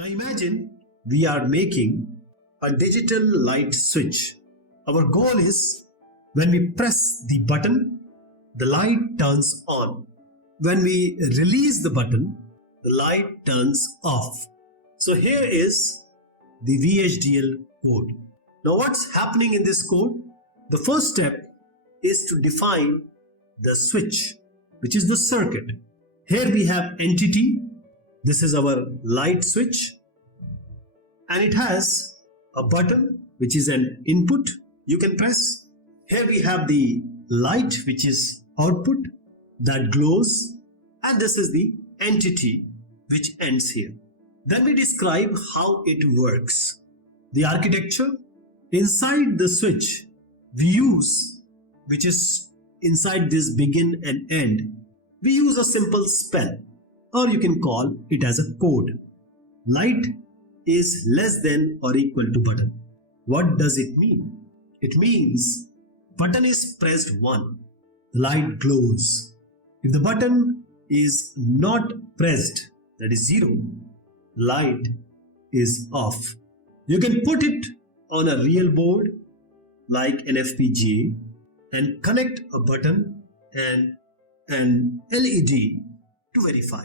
Now imagine we are making a digital light switch. Our goal is when we press the button, the light turns on. When we release the button, the light turns off. So here is the VHDL code. Now what's happening in this code? The first step is to define the switch, which is the circuit. Here we have entity. This is our light switch, and it has a button which is an input you can press. Here we have the light, which is output that glows, and this is the entity which ends here. Then we describe how it works. The architecture inside the switch we use, which is inside this begin and end, we use a simple spell, or you can call it as a code. Light is less than or equal to button. What does it mean? It means button is pressed 1, the light glows. If the button is not pressed, that is 0, light is off. You can put it on a real board like an FPGA and connect a button and an LED to verify.